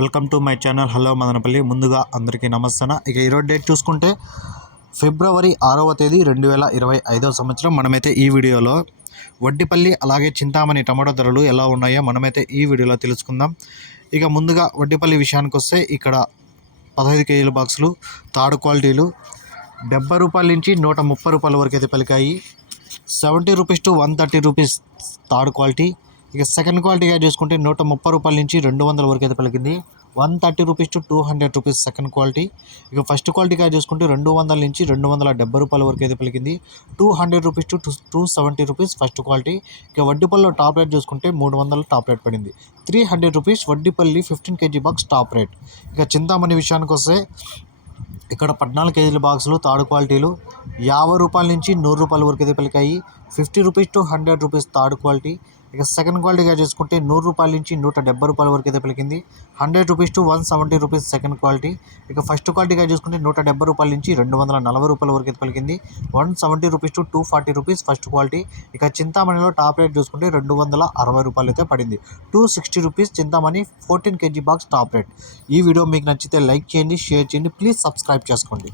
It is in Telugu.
Welcome to my channel. Hello Madanapalle. ముందుగా అందరికీ నమస్తే ఇక ఈరోజు డేట్ చూసుకుంటే ఫిబ్రవరి ఆరవ తేదీ రెండు వేల ఇరవై ఐదవ సంవత్సరం. మనమైతే ఈ వీడియోలో వడ్డిపల్లి అలాగే చింతామణి టమాటో ధరలు ఎలా ఉన్నాయో మనమైతే ఈ వీడియోలో తెలుసుకుందాం. ఇక ముందుగా వడ్డిపల్లి విషయానికి వస్తే ఇక్కడ పదహైదు కేజీల బాక్సులు తాడు క్వాలిటీలు డెబ్బై రూపాయల నుంచి నూట ముప్పై రూపాయల వరకు అయితే పలికాయి. Seventy rupees to one thirty rupees third quality ఇక సెకండ్ క్వాలిటీగా చూసుకుంటే నూట ముప్పై రూపాయల నుంచి రెండు వందల వరకు అయితే పలికింది. One thirty rupees to two hundred rupees second quality. ఇక ఫస్ట్ క్వాలిటీగా చూసుకుంటే రెండు వందల నుంచి రెండు వందల డెబ్బై రూపాయల వరకు అయితే పలికింది. Two hundred rupees to two seventy rupees first quality. ఇక వడ్డీపల్లిలో టాప్ రేట్ చూసుకుంటే మూడు వందల టాప్ రేట్ పడింది. Three hundred rupees Vaddipalli fifteen KG box top rate. ఇక చింతామణి విషయానికి వస్తే ఇక్కడ పద్నాలుగు కేజీల బాక్సులు తాడు క్వాలిటీలు యాభై రూపాయల నుంచి నూరు రూపాయల వరకు అయితే పలికాయి. Fifty rupees to hundred rupees third quality. ఇక సెకండ్ క్వాలిటీగా చూసుకుంటే నూరు రూపాయల నుంచి నూట డెబ్బై రూపాయల వరకు అయితే పలికింది. Hundred rupees to one seventy rupees second quality. ఇక ఫస్ట్ క్వాలిటీగా చూసుకుంటే నూట డెబ్బై రూపాయల నుంచి రెండు వందల నలభై రూపాయల వరకు అయితే పలికింది. One seventy rupees to two forty rupees first quality. ఇక చింతామణిలో టాప్ రేట్ చూసుకుంటే రెండు వందల అరవై రూపాయలు అయితే పడింది. Two sixty rupees Chintamani fourteen KG box top rate. ఈ వీడియో మీకు నచ్చితే లైక్ చేయండి షేర్ చేయండి ప్లీజ్ సబ్స్క్రైబ్ చేసుకోండి.